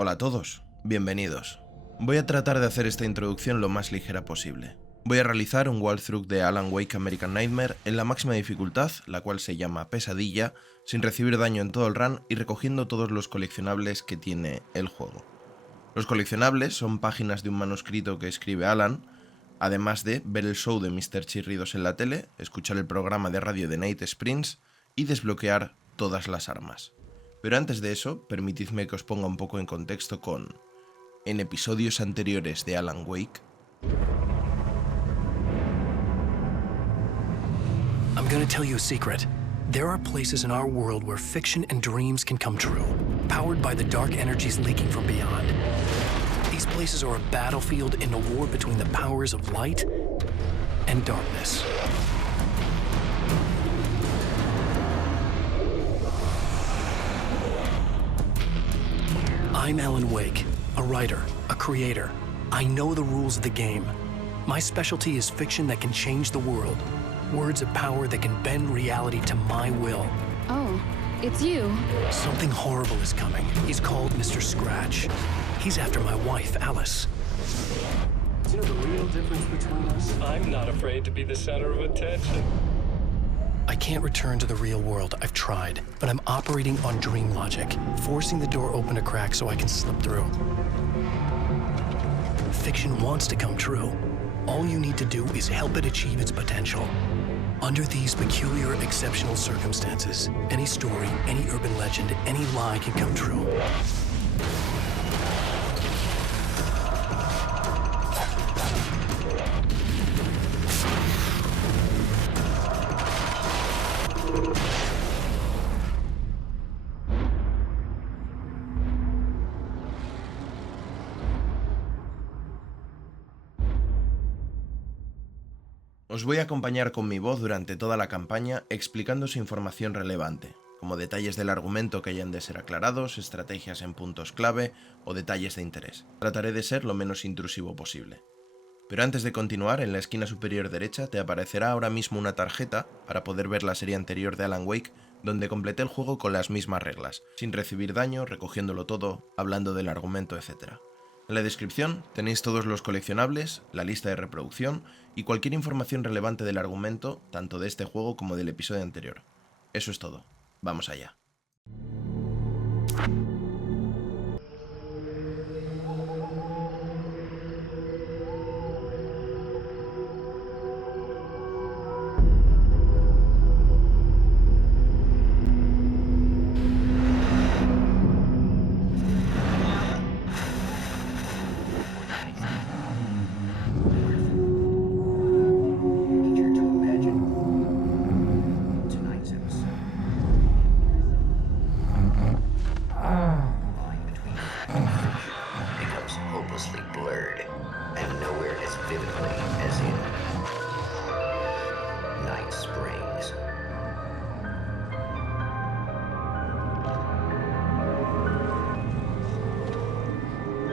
Hola a todos, bienvenidos. Voy a tratar de hacer esta introducción lo más ligera posible. Voy a realizar un walkthrough de Alan Wake American Nightmare en la máxima dificultad, la cual se llama Pesadilla, sin recibir daño en todo el run y recogiendo todos los coleccionables que tiene el juego. Los coleccionables son páginas de un manuscrito que escribe Alan, además de ver el show de Mr. Chirridos en la tele, escuchar el programa de radio de Night Sprints y desbloquear todas las armas. Pero antes de eso, permitidme que os ponga un poco en contexto con... En episodios anteriores de Alan Wake... I'm gonna tell you a secret. There are places in our world where fiction and dreams can come true, powered by the dark energies leaking from beyond. These places are a battlefield in a war between the powers of light and darkness. I'm Alan Wake, a writer, a creator. I know the rules of the game. My specialty is fiction that can change the world. Words of power that can bend reality to my will. Oh, it's you. Something horrible is coming. He's called Mr. Scratch. He's after my wife, Alice. Do you know the real difference between us? I'm not afraid to be the center of attention. I can't return to the real world. I've tried, but I'm operating on dream logic, forcing the door open a crack so I can slip through. Fiction wants to come true. All you need to do is help it achieve its potential. Under these peculiar, exceptional circumstances, any story, any urban legend, any lie can come true. Os voy a acompañar con mi voz durante toda la campaña explicándoos información relevante, como detalles del argumento que hayan de ser aclarados, estrategias en puntos clave o detalles de interés. Trataré de ser lo menos intrusivo posible. Pero antes de continuar, en la esquina superior derecha te aparecerá ahora mismo una tarjeta para poder ver la serie anterior de Alan Wake, donde completé el juego con las mismas reglas, sin recibir daño, recogiéndolo todo, hablando del argumento, etc. En la descripción tenéis todos los coleccionables, la lista de reproducción y cualquier información relevante del argumento, tanto de este juego como del episodio anterior. Eso es todo. Vamos allá.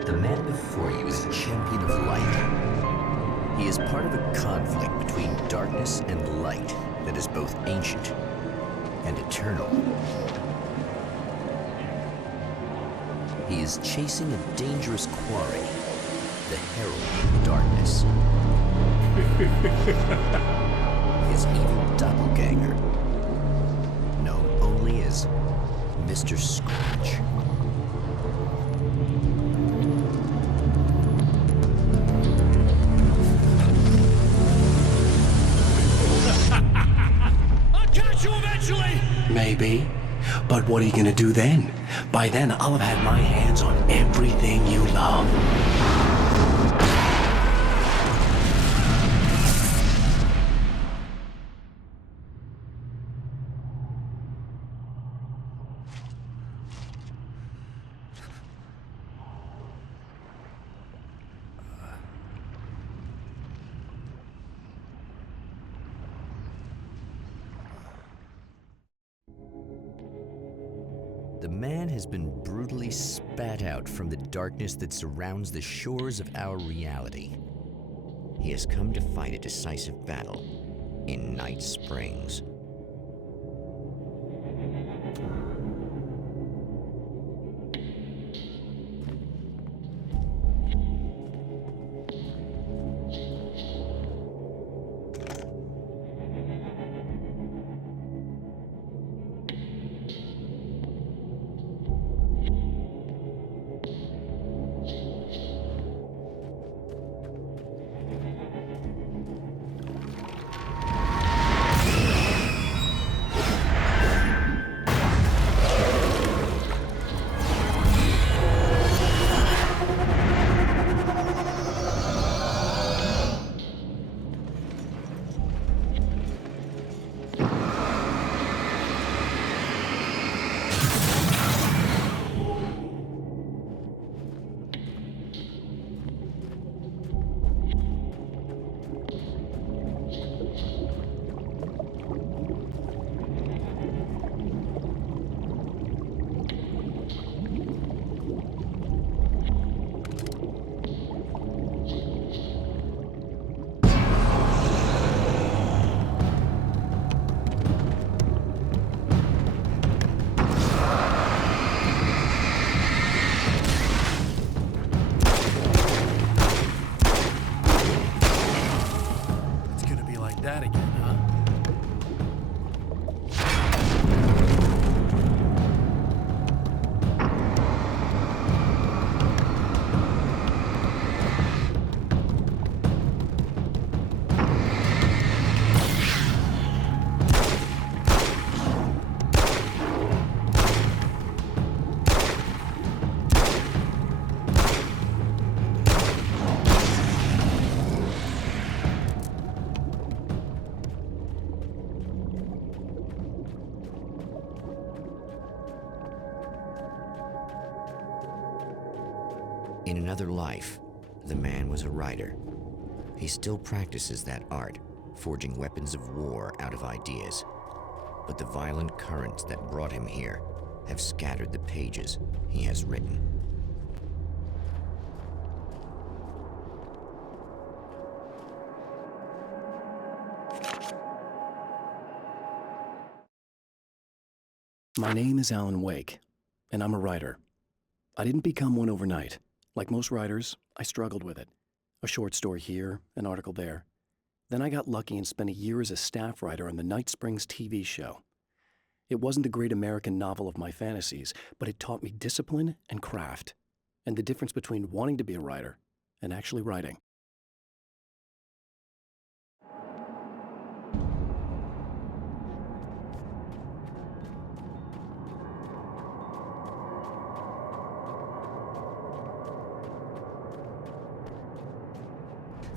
The man before you is a champion of light. He is part of a conflict between darkness and light that is both ancient and eternal. He is chasing a dangerous quarry, the herald of darkness. His evil doppelganger, known only as Mr. Scratch. Maybe. But what are you gonna do then? By then, I'll have had my hands on everything you love. The man has been brutally spat out from the darkness that surrounds the shores of our reality. He has come to fight a decisive battle in Night Springs. In another life, the man was a writer. He still practices that art, forging weapons of war out of ideas. But the violent currents that brought him here have scattered the pages he has written. My name is Alan Wake, and I'm a writer. I didn't become one overnight. Like most writers, I struggled with it. A short story here, an article there. Then I got lucky and spent a year as a staff writer on the Night Springs TV show. It wasn't the great American novel of my fantasies, but it taught me discipline and craft, and the difference between wanting to be a writer and actually writing.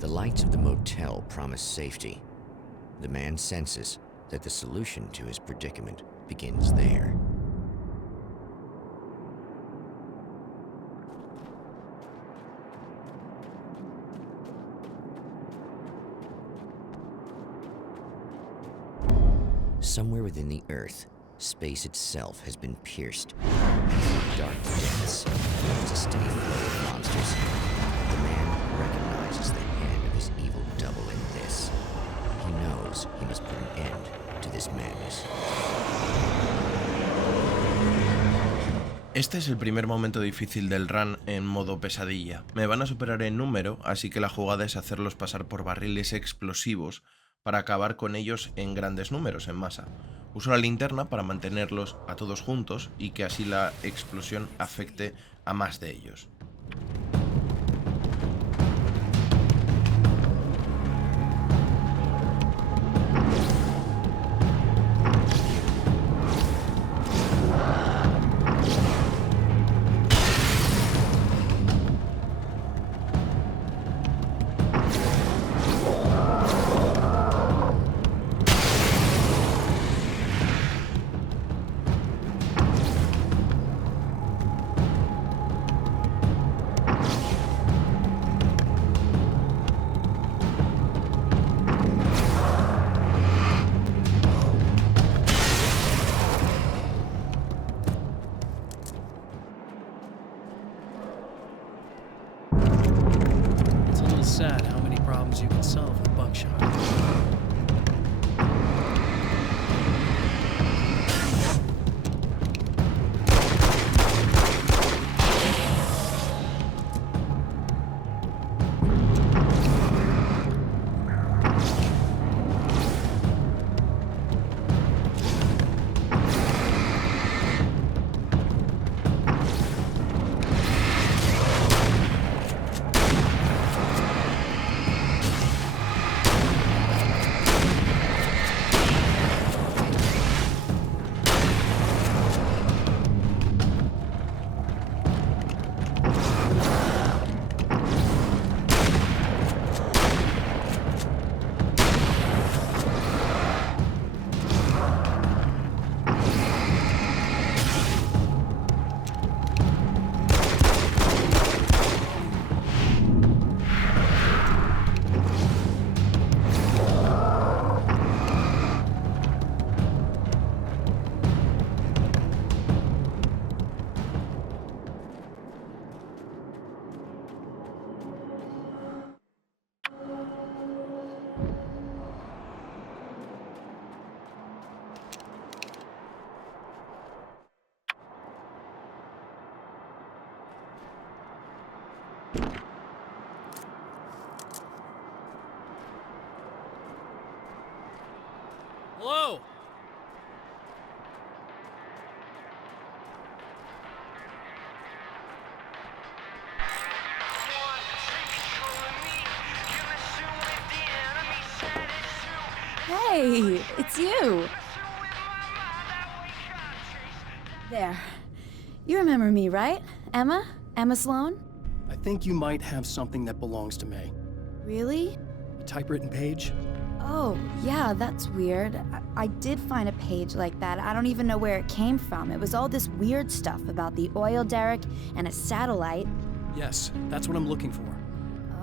The lights of the motel promise safety. The man senses that the solution to his predicament begins there. Somewhere within the Earth, space itself has been pierced. Through dark depths, there's a steady flow of monsters. The man recognizes the hand of his evil double in this. He knows he must put an end to this madness. Este es el primer momento difícil del run en modo pesadilla. Me van a superar en número, así que la jugada es hacerlos pasar por barriles explosivos para acabar con ellos en grandes números, en masa. Uso la linterna para mantenerlos a todos juntos y que así la explosión afecte a más de ellos. Sad how many problems you can solve with buckshot. Hello? Hey, it's you. There. You remember me, right? Emma? Emma Sloan? I think you might have something that belongs to me. Really? A typewritten page? Oh, yeah, that's weird. I did find a page like that. I don't even know where it came from. It was all this weird stuff about the oil derrick and a satellite. Yes, that's what I'm looking for.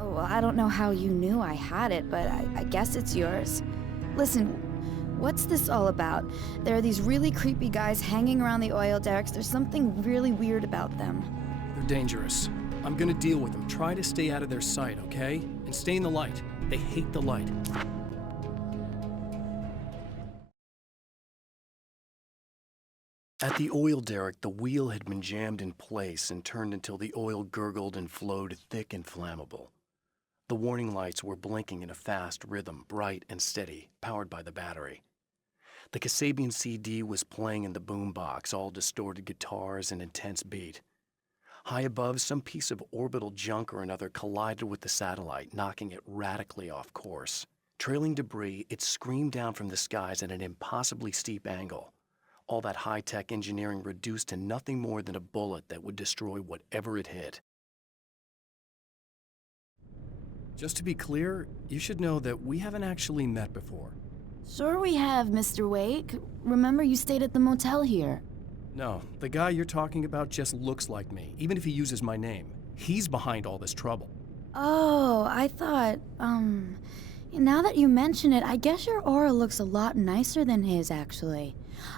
Oh, well, I don't know how you knew I had it, but I guess it's yours. Listen, what's this all about? There are these really creepy guys hanging around the oil derricks. There's something really weird about them. They're dangerous. I'm gonna deal with them. Try to stay out of their sight, okay? And stay in the light. They hate the light. At the oil derrick, the wheel had been jammed in place and turned until the oil gurgled and flowed thick and flammable. The warning lights were blinking in a fast rhythm, bright and steady, powered by the battery. The Kasabian CD was playing in the boombox, all distorted guitars and intense beat. High above, some piece of orbital junk or another collided with the satellite, knocking it radically off course. Trailing debris, it screamed down from the skies at an impossibly steep angle. All that high-tech engineering reduced to nothing more than a bullet that would destroy whatever it hit. Just to be clear, you should know that we haven't actually met before. Sure we have, Mr. Wake. Remember you stayed at the motel here. No, the guy you're talking about just looks like me, even if he uses my name. He's behind all this trouble. Oh, I thought, now that you mention it, I guess your aura looks a lot nicer than his, actually.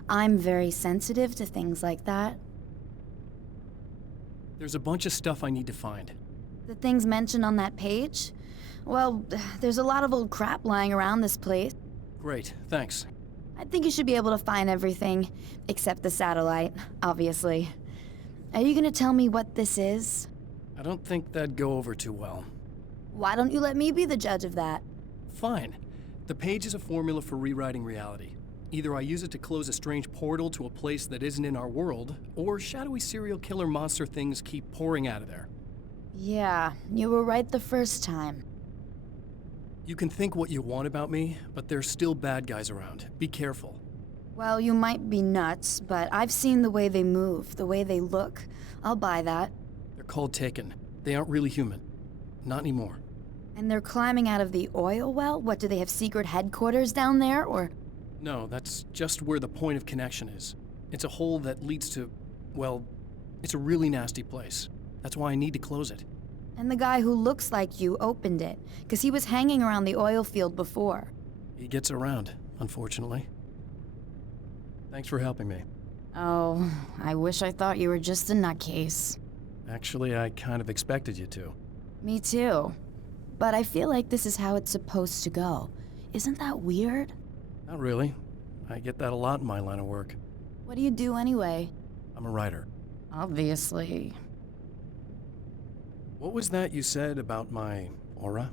I'm very sensitive to things like that. There's a bunch of stuff I need to find. The things mentioned on that page? Well, there's a lot of old crap lying around this place. Great, thanks. I think you should be able to find everything, except the satellite, obviously. Are you gonna tell me what this is? I don't think that'd go over too well. Why don't you let me be the judge of that? Fine. The page is a formula for rewriting reality. Either I use it to close a strange portal to a place that isn't in our world, or shadowy serial killer monster things keep pouring out of there. Yeah, you were right the first time. You can think what you want about me, but there's still bad guys around. Be careful. Well, you might be nuts, but I've seen the way they move, the way they look. I'll buy that. They're called Taken. They aren't really human. Not anymore. And they're climbing out of the oil well? What, do they have secret headquarters down there, or...? No, that's just where the point of connection is. It's a hole that leads to, well, it's a really nasty place. That's why I need to close it. And the guy who looks like you opened it, because he was hanging around the oil field before. He gets around, unfortunately. Thanks for helping me. Oh, I wish I thought you were just a nutcase. Actually, I kind of expected you to. Me too. But I feel like this is how it's supposed to go. Isn't that weird? Not really. I get that a lot in my line of work. What do you do anyway? I'm a writer. Obviously. What was that you said about my aura?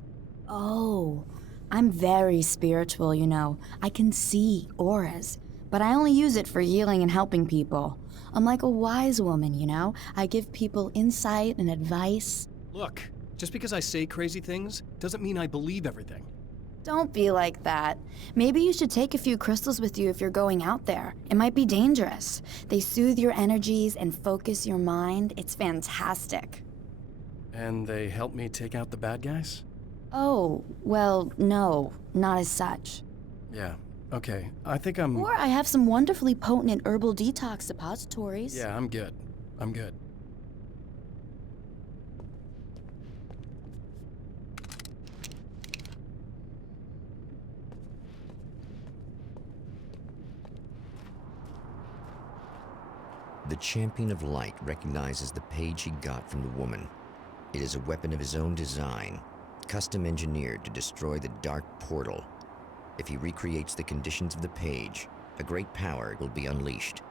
Oh, I'm very spiritual, you know. I can see auras, but I only use it for healing and helping people. I'm like a wise woman, you know? I give people insight and advice. Look, just because I say crazy things doesn't mean I believe everything. Don't be like that. Maybe you should take a few crystals with you if you're going out there. It might be dangerous. They soothe your energies and focus your mind. It's fantastic. And they help me take out the bad guys? Oh, well, no, not as such. Yeah, okay. I think I'm... Or I have some wonderfully potent herbal detox suppositories. Yeah, I'm good. I'm good. The champion of light recognizes the page he got from the woman. It is a weapon of his own design, custom engineered to destroy the dark portal. If he recreates the conditions of the page, a great power will be unleashed.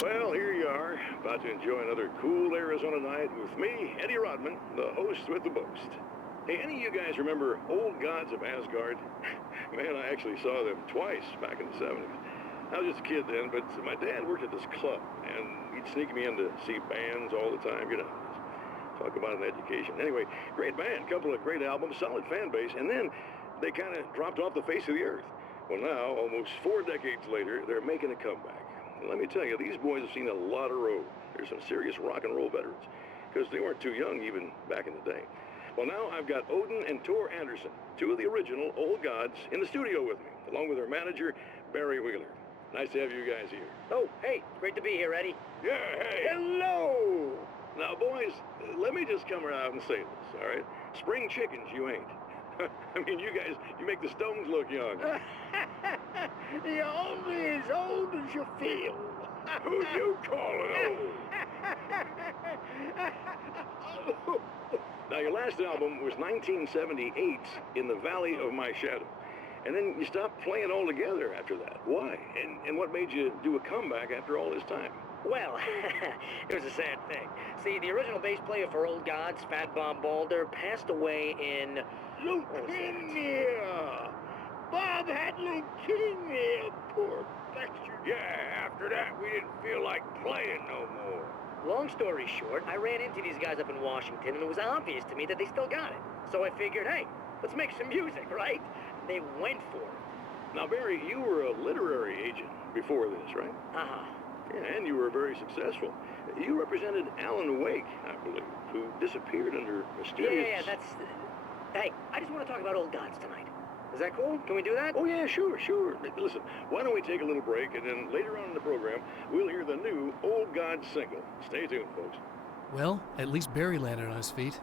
Well, here you are, about to enjoy another cool Arizona night with me, Eddie Rodman, the host with the boast. Hey, any of you guys remember Old Gods of Asgard? Man, I actually saw them twice back in the 70s. I was just a kid then, but my dad worked at this club, and he'd sneak me in to see bands all the time, you know. Talk about an education. Anyway, great band, couple of great albums, solid fan base, and then they kind of dropped off the face of the earth. Well, now, almost 4 decades later, they're making a comeback. And let me tell you, these boys have seen a lot of road. They're some serious rock and roll veterans. because they weren't too young even back in the day. Well, now I've got Odin and Tor Anderson, two of the original Old Gods, in the studio with me, along with our manager, Barry Wheeler. Nice to have you guys here. Oh, hey, great to be here, Eddie. Yeah, hey. Hello! Now, boys, let me just come out and say this, all right? Spring chickens, you ain't. I mean, you guys, you make the Stones look young. You're only as old as you feel. Who you calling old? Now, your last album was 1978, In the Valley of My Shadow. And then you stopped playing altogether after that. Why? And what made you do a comeback after all this time? Well, it was a sad thing. See, the original bass player for Old Gods, Fat Bob Balder, passed away in... Leukemia! Bob had leukemia, poor bastard. Yeah, after that, we didn't feel like playing no more. Long story short, I ran into these guys up in Washington, and it was obvious to me that they still got it. So I figured, hey, let's make some music, right? They went for it. Now, Barry, you were a literary agent before this, right? Uh-huh. Yeah, and you were very successful. You represented Alan Wake, I believe, who disappeared under mysterious... Yeah, that's... Hey, I just want to talk about Old Gods tonight. Is that cool? Can we do that? Oh, yeah, sure. Listen, why don't we take a little break, and then later on in the program, we'll hear the new Old Gods single. Stay tuned, folks. Well, at least Barry landed on his feet.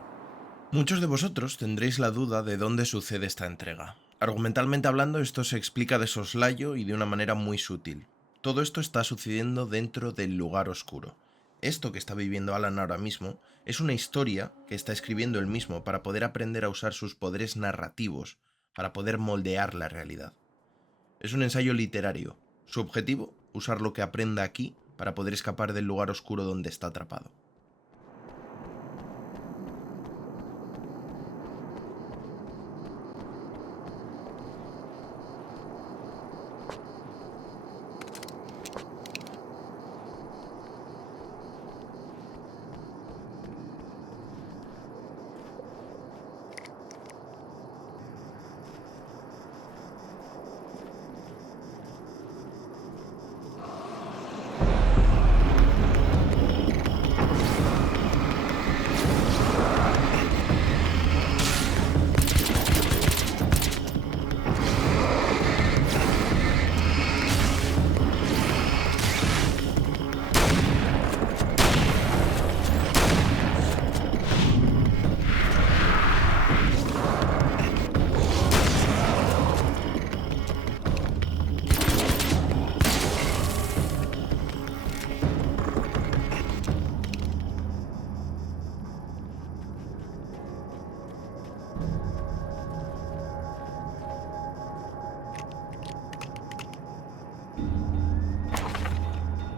Muchos de vosotros tendréis la duda de dónde sucede esta entrega. Argumentalmente hablando, esto se explica de soslayo y de una manera muy sutil. Todo esto está sucediendo dentro del Lugar Oscuro. Esto que está viviendo Alan ahora mismo es una historia que está escribiendo él mismo para poder aprender a usar sus poderes narrativos, para poder moldear la realidad. Es un ensayo literario. Su objetivo, usar lo que aprenda aquí para poder escapar del lugar oscuro donde está atrapado.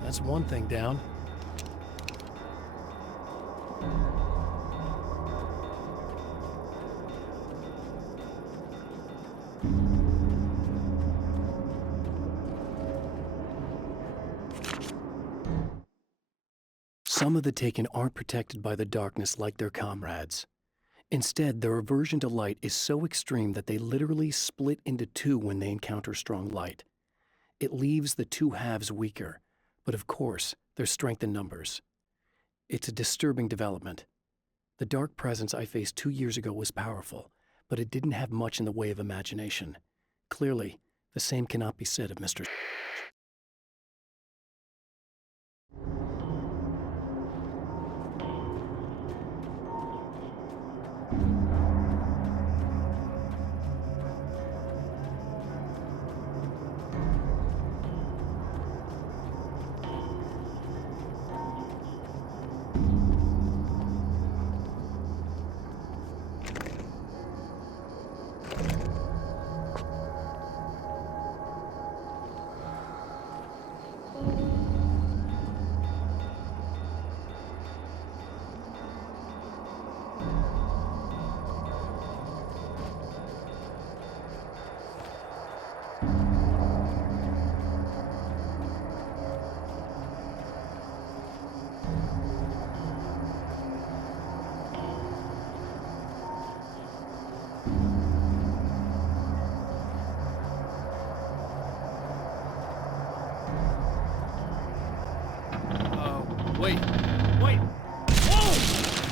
That's one thing down. Some of the Taken aren't protected by the darkness like their comrades. Instead, their aversion to light is so extreme that they literally split into two when they encounter strong light. It leaves the two halves weaker, but of course, there's strength in numbers. It's a disturbing development. The dark presence I faced 2 years ago was powerful, but it didn't have much in the way of imagination. Clearly, the same cannot be said of Mr. Wait. Whoa!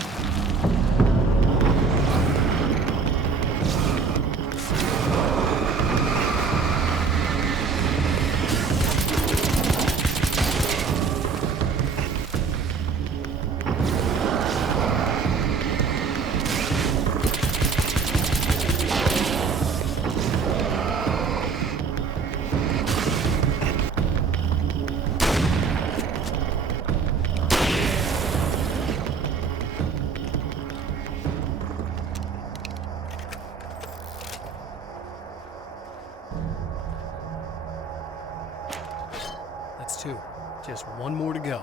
That's 2. Just 1 more to go.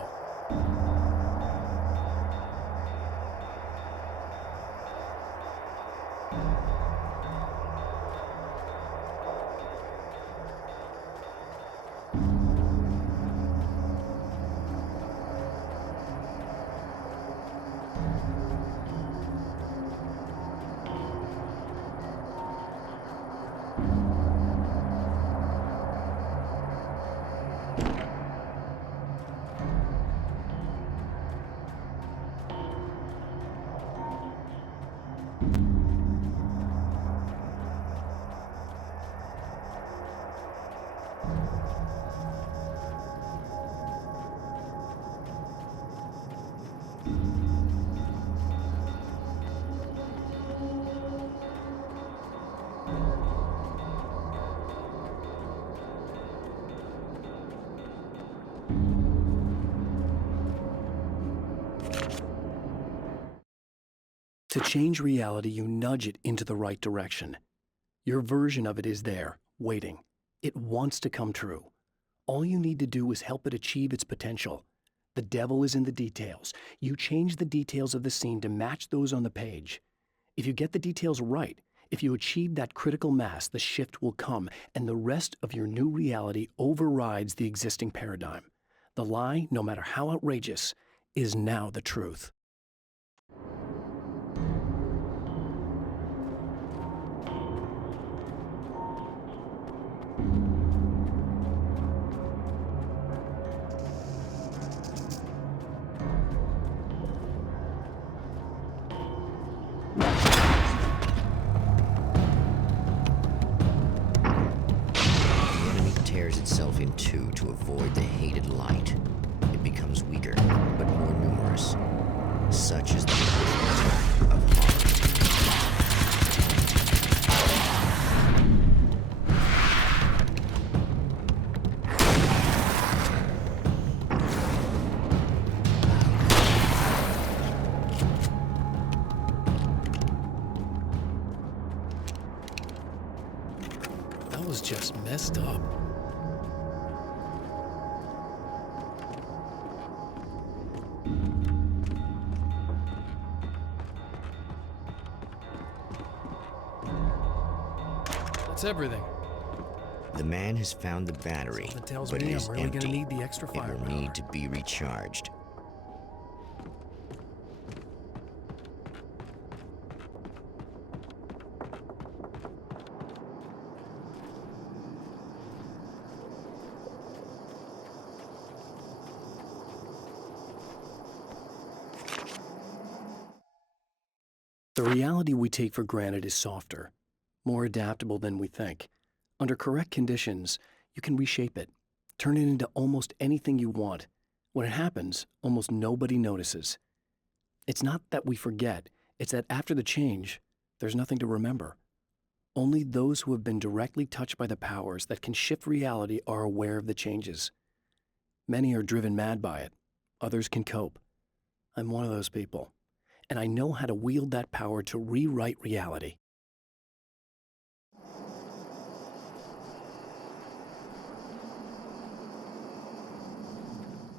To change reality, you nudge it into the right direction. Your version of it is there, waiting. It wants to come true. All you need to do is help it achieve its potential. The devil is in the details. You change the details of the scene to match those on the page. If you get the details right, if you achieve that critical mass, the shift will come, and the rest of your new reality overrides the existing paradigm. The lie, no matter how outrageous, is now the truth. Itself in two to avoid the hated light. It becomes weaker, but more numerous. Such is the attack of horror. That was just messed up. Everything. The man has found the battery, Something tells but me it is I'm really empty. gonna need the extra It will firepower. need to be recharged. The reality we take for granted is softer, more adaptable than we think. Under correct conditions, you can reshape it, turn it into almost anything you want. When it happens, almost nobody notices. It's not that we forget, it's that after the change, there's nothing to remember. Only those who have been directly touched by the powers that can shift reality are aware of the changes. Many are driven mad by it. Others can cope. I'm one of those people, and I know how to wield that power to rewrite reality.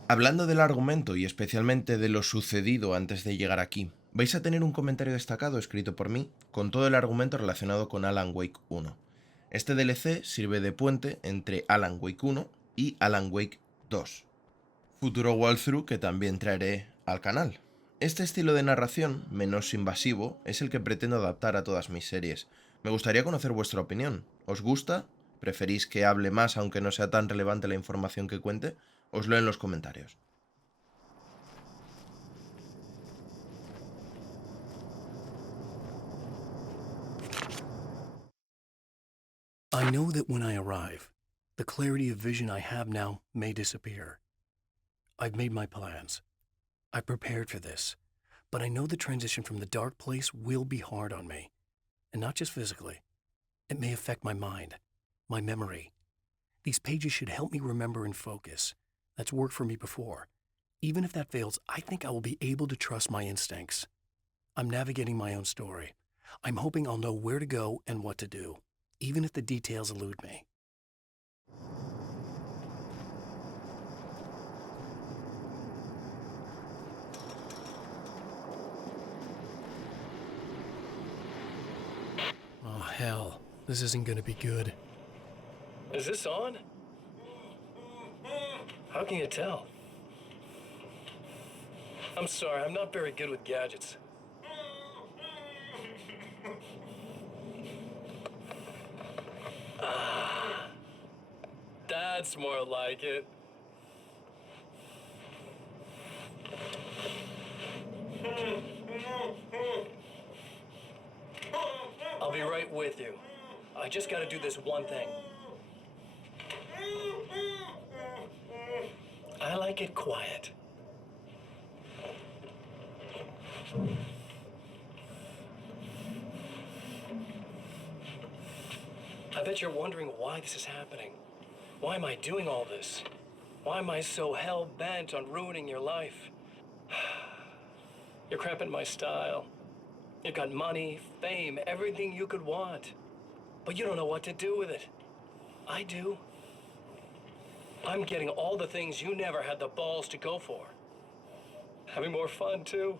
Hablando del argumento y especialmente de lo sucedido antes de llegar aquí, vais a tener un comentario destacado escrito por mí con todo el argumento relacionado con Alan Wake 1. Este DLC sirve de puente entre Alan Wake 1 y Alan Wake 2. Futuro walkthrough que también traeré al canal. Este estilo de narración, menos invasivo, es el que pretendo adaptar a todas mis series. Me gustaría conocer vuestra opinión. ¿Os gusta? ¿Preferís que hable más aunque no sea tan relevante la información que cuente? Os leo en los comentarios. I know that when I arrive, the clarity of vision I have now may disappear. I've made my plans. I've prepared for this, but I know the transition from the dark place will be hard on me, and not just physically. It may affect my mind, my memory. These pages should help me remember and focus. That's worked for me before. Even if that fails, I think I will be able to trust my instincts. I'm navigating my own story. I'm hoping I'll know where to go and what to do, even if the details elude me. hell. This isn't gonna be good. Is this on? How can you tell? I'm sorry, I'm not very good with gadgets. That's more like it. I'll be right with you. I just gotta do this one thing. I like it quiet. I bet you're wondering why this is happening. Why am I doing all this? Why am I so hell-bent on ruining your life? You're cramping my style. You've got money, fame, everything you could want. But you don't know what to do with it. I do. I'm getting all the things you never had the balls to go for. Having more fun, too.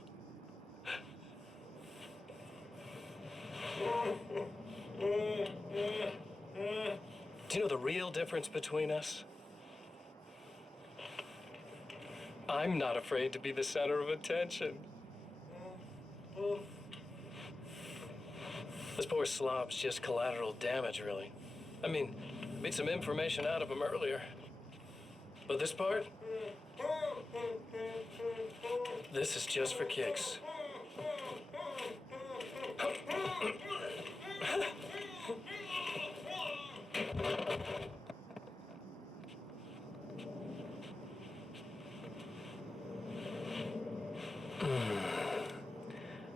Do you know the real difference between us? I'm not afraid to be the center of attention. This poor slob's just collateral damage, really. I mean, made some information out of him earlier. But this part? This is just for kicks.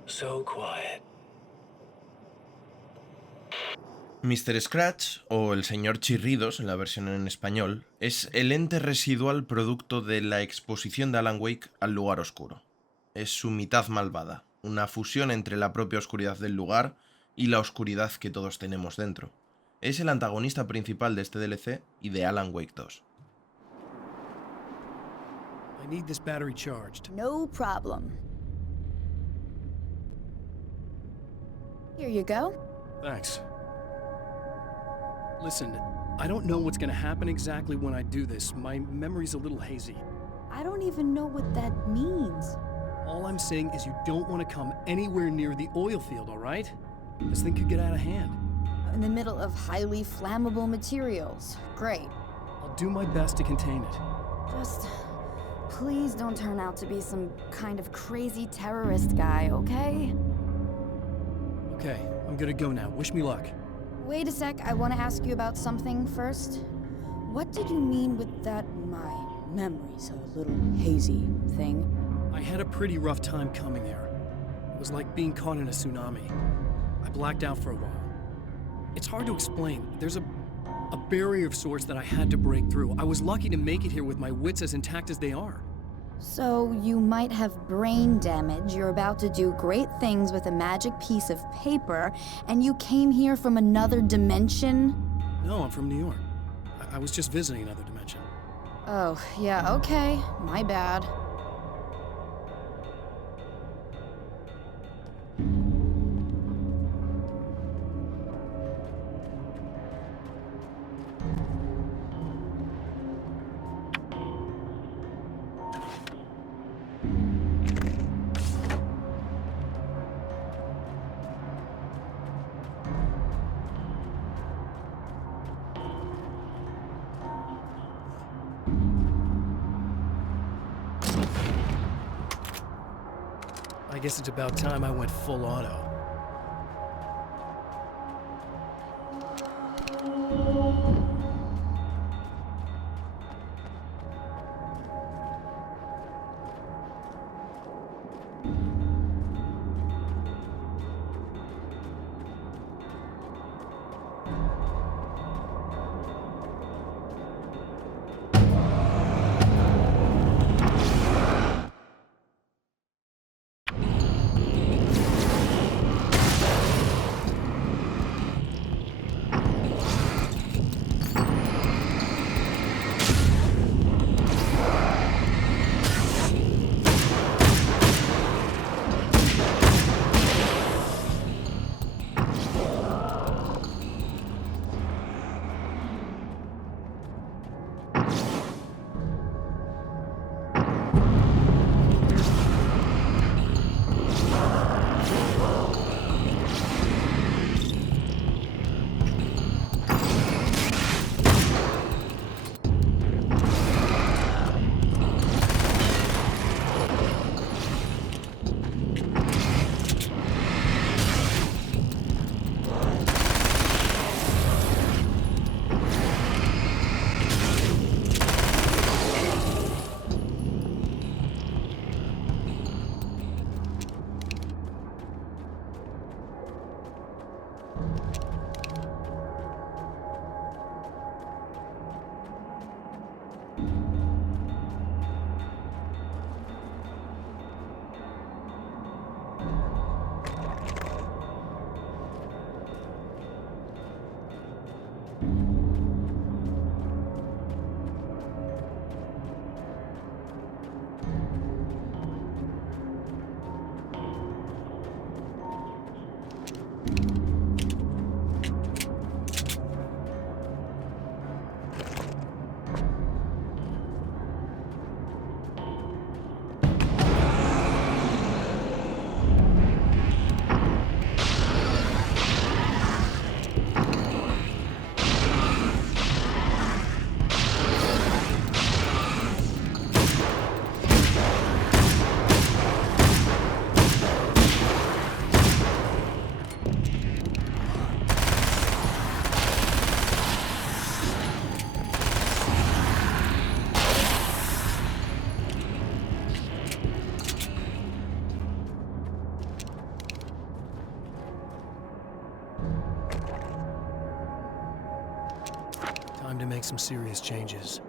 So quiet. Mr. Scratch, o el señor Chirridos en la versión en español, es el ente residual producto de la exposición de Alan Wake al lugar oscuro. Es su mitad malvada, una fusión entre la propia oscuridad del lugar y la oscuridad que todos tenemos dentro. Es el antagonista principal de este DLC y de Alan Wake 2. I need this battery charged. No problem. Here you go. Thanks. Listen, I don't know what's gonna happen exactly when I do this. My memory's a little hazy. I don't even know what that means. All I'm saying is you don't want to come anywhere near the oil field, all right? This thing could get out of hand. In the middle of highly flammable materials. Great. I'll do my best to contain it. Just please don't turn out to be some kind of crazy terrorist guy, okay? Okay, I'm gonna go now. Wish me luck. Wait a sec, I want to ask you about something first. What did you mean with that my memory's a little hazy thing? I had a pretty rough time coming there. It was like being caught in a tsunami. I blacked out for a while. It's hard to explain. There's a barrier of sorts that I had to break through. I was lucky to make it here with my wits as intact as they are. So you might have brain damage, you're about to do great things with a magic piece of paper, and you came here from another dimension? No, I'm from New York. I was just visiting another dimension. Oh, yeah, okay. My bad. I guess it's about time I went full auto. make some serious changes.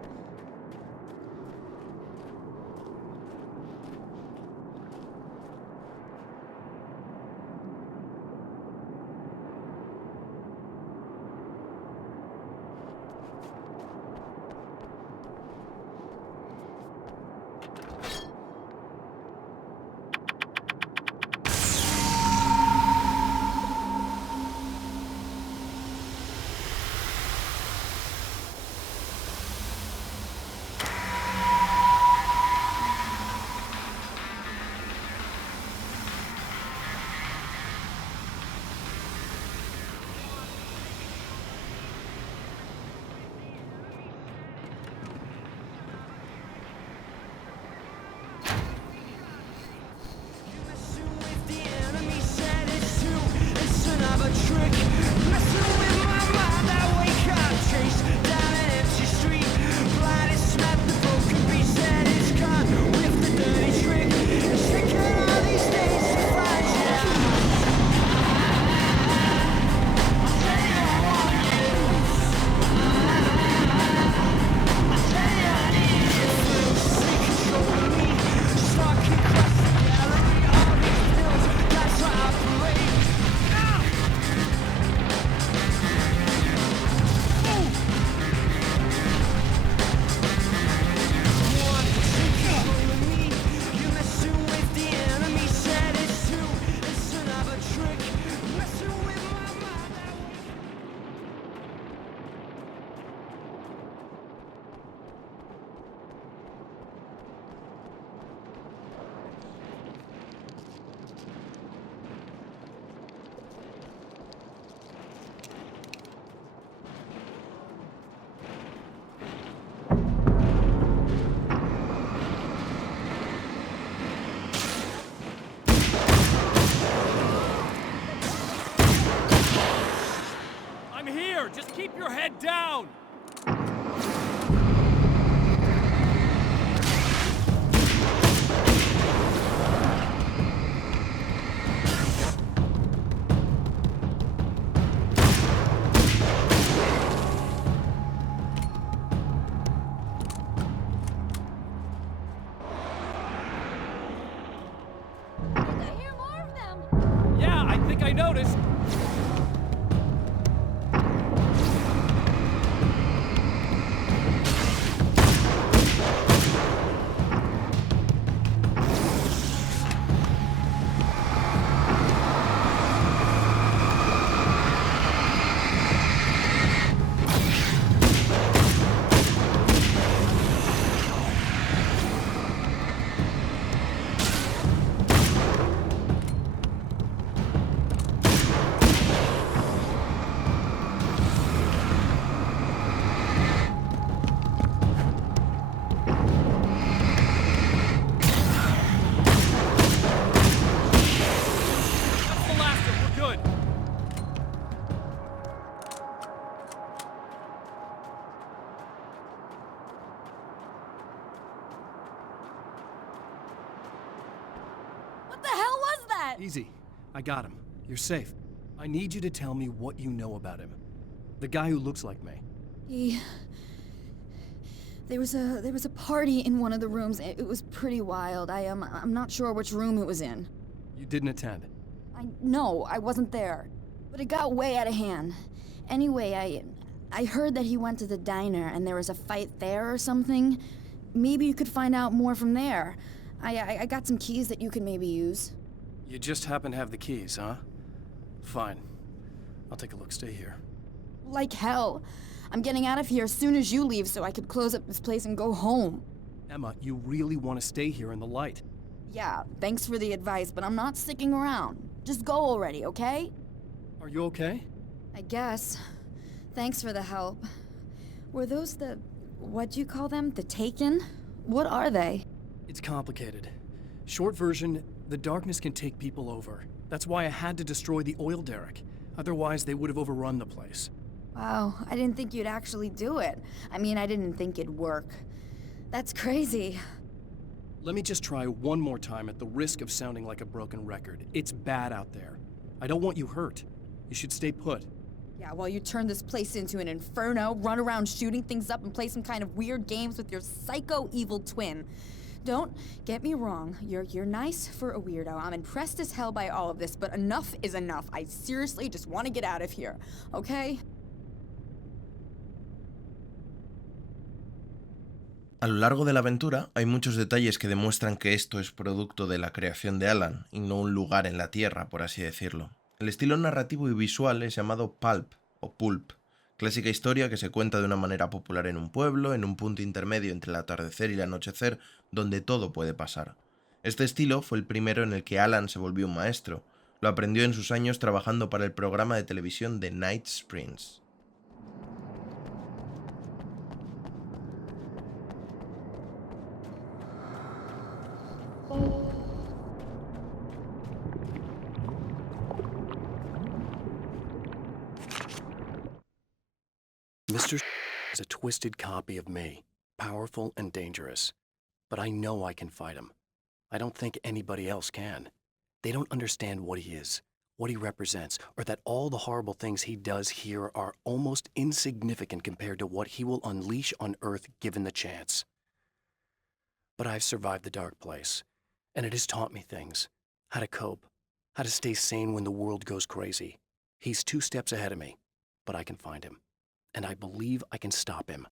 Just keep your head down! I hear more of them! Yeah, I think I noticed. Easy. I got him. You're safe. I need you to tell me what you know about him. The guy who looks like me. There was a party in one of the rooms. It was pretty wild. I'm not sure which room it was in. You didn't attend? No, I wasn't there. But it got way out of hand. Anyway, I heard that he went to the diner and there was a fight there or something. Maybe you could find out more from there. I got some keys that you could maybe use. You just happen to have the keys, huh? Fine. I'll take a look. Stay here. Like hell. I'm getting out of here as soon as you leave so I could close up this place and go home. Emma, you really want to stay here in the light? Yeah, thanks for the advice, but I'm not sticking around. Just go already, okay? Are you okay? I guess. Thanks for the help. Were those the... what'd you call them? The Taken? What are they? It's complicated. Short version, the darkness can take people over. That's why I had to destroy the oil derrick. Otherwise, they would have overrun the place. Wow, I didn't think you'd actually do it. I mean, I didn't think it'd work. That's crazy. Let me just try one more time at the risk of sounding like a broken record. It's bad out there. I don't want you hurt. You should stay put. Yeah, well, you turn this place into an inferno, run around shooting things up, and play some kind of weird games with your psycho evil twin. Don't get me wrong, you're nice for a weirdo. I'm impressed as hell by all of this, but enough is enough. I seriously just want to get out of here, okay? A lo largo de la aventura hay muchos detalles que demuestran que esto es producto de la creación de Alan y no un lugar en la Tierra, por así decirlo. El estilo narrativo y visual es llamado pulp o pulp, clásica historia que se cuenta de una manera popular en un pueblo, en un punto intermedio entre el atardecer y el anochecer, donde todo puede pasar. Este estilo fue el primero en el que Alan se volvió un maestro. Lo aprendió en sus años trabajando para el programa de televisión The Night Springs. Mr. is a twisted copy of me, powerful and dangerous. But I know I can fight him. I don't think anybody else can. They don't understand what he is, what he represents, or that all the horrible things he does here are almost insignificant compared to what he will unleash on Earth given the chance. But I've survived the dark place, and it has taught me things. How to cope, how to stay sane when the world goes crazy. He's 2 steps ahead of me, but I can find him. And I believe I can stop him.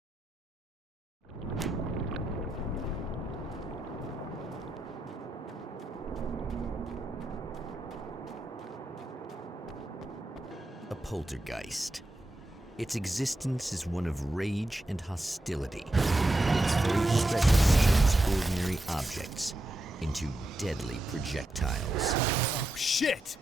A poltergeist. Its existence is one of rage and hostility. Its very presence turns ordinary objects into deadly projectiles. Oh, shit!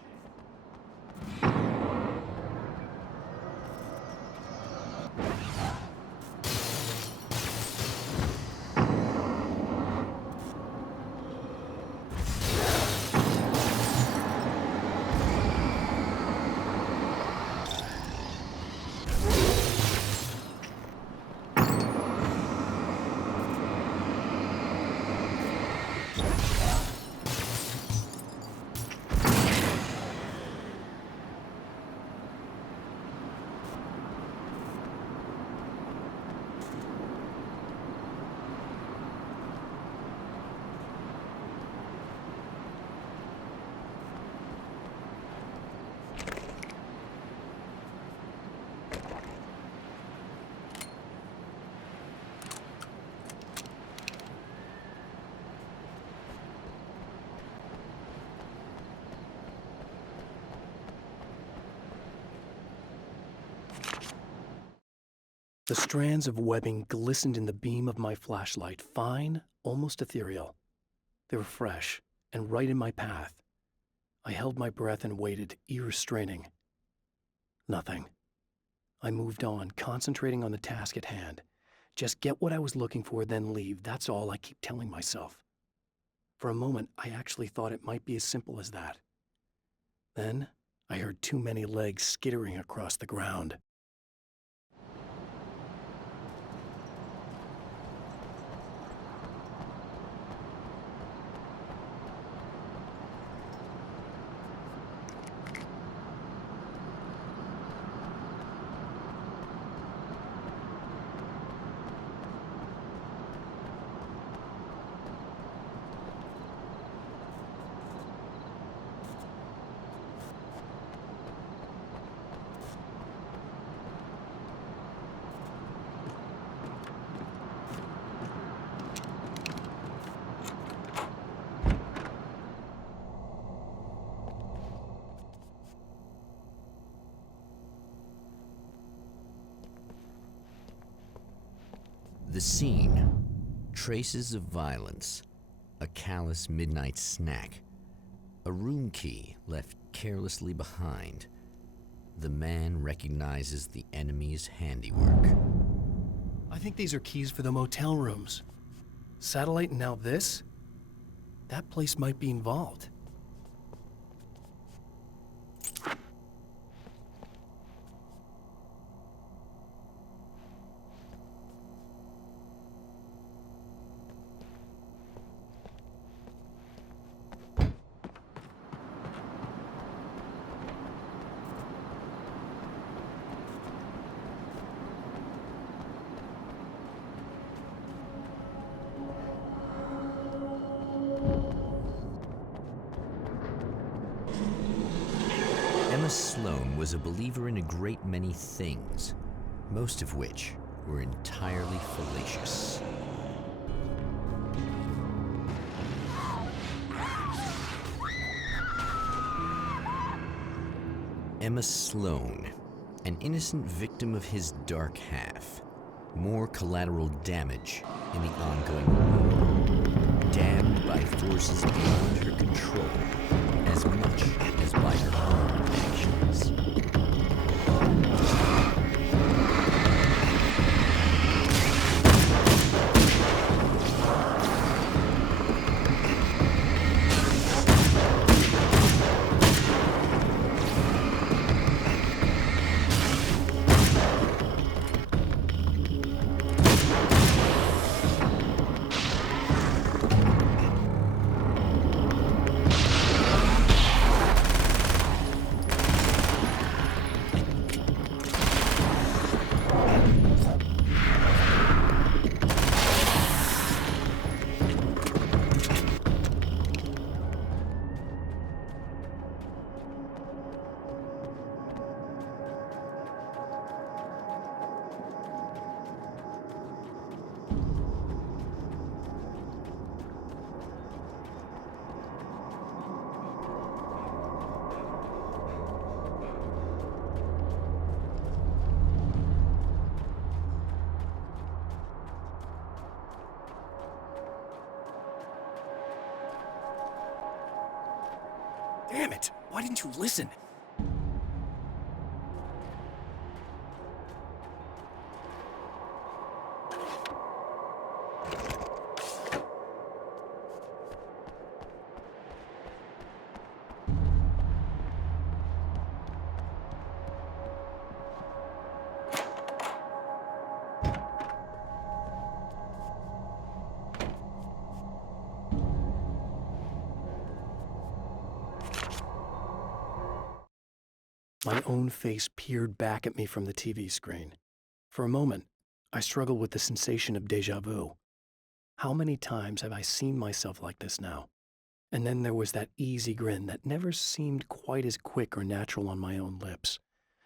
The strands of webbing glistened in the beam of my flashlight, fine, almost ethereal. They were fresh and right in my path. I held my breath and waited, ears straining. Nothing. I moved on, concentrating on the task at hand. Just get what I was looking for, then leave. That's all I keep telling myself. For a moment, I actually thought it might be as simple as that. Then, I heard too many legs skittering across the ground. The scene. Traces of violence. A callous midnight snack. A room key left carelessly behind. The man recognizes the enemy's handiwork. I think these are keys for the motel rooms. Satellite and now this? That place might be involved. was a believer in a great many things, most of which were entirely fallacious. Emma Sloan, an innocent victim of his dark half. More collateral damage in the ongoing war. Damned by forces beyond her control, as much as by her own actions. Damn it! Why didn't you listen? My own face peered back at me from the TV screen. For a moment, I struggled with the sensation of déjà vu. How many times have I seen myself like this now? And then there was that easy grin that never seemed quite as quick or natural on my own lips,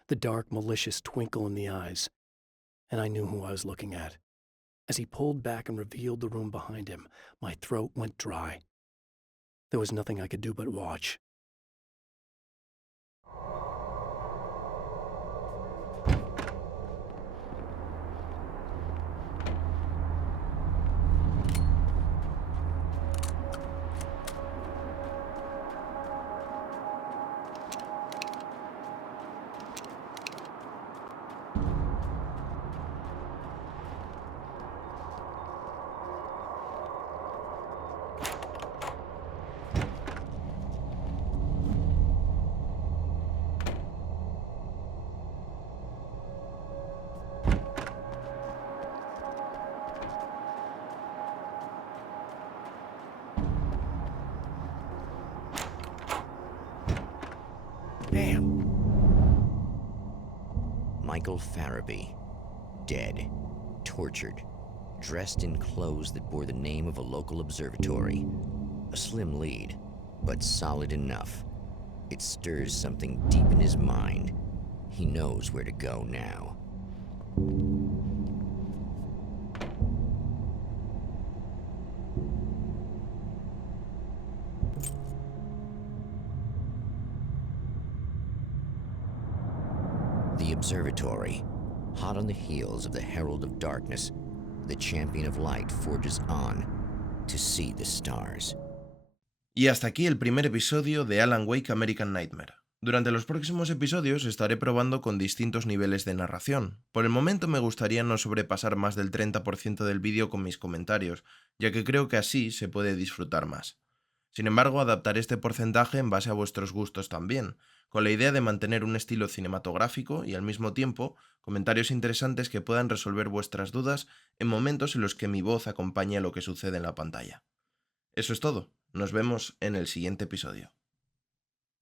the dark, malicious twinkle in the eyes. And I knew who I was looking at. As he pulled back and revealed the room behind him, my throat went dry. There was nothing I could do but watch. Damn. Michael Farabee, dead, tortured, dressed in clothes that bore the name of a local observatory. A slim lead, but solid enough. It stirs something deep in his mind. He knows where to go now. The observatory, hot on the heels of the Herald of Darkness, the champion of light forges on to see the stars. Y hasta aquí el primer episodio de Alan Wake American Nightmare. Durante los próximos episodios estaré probando con distintos niveles de narración. Por el momento me gustaría no sobrepasar más del 30% del vídeo con mis comentarios, ya que creo que así se puede disfrutar más. Sin embargo, adaptaré este porcentaje en base a vuestros gustos también, con la idea de mantener un estilo cinematográfico y al mismo tiempo comentarios interesantes que puedan resolver vuestras dudas en momentos en los que mi voz acompañe a lo que sucede en la pantalla. Eso es todo, nos vemos en el siguiente episodio.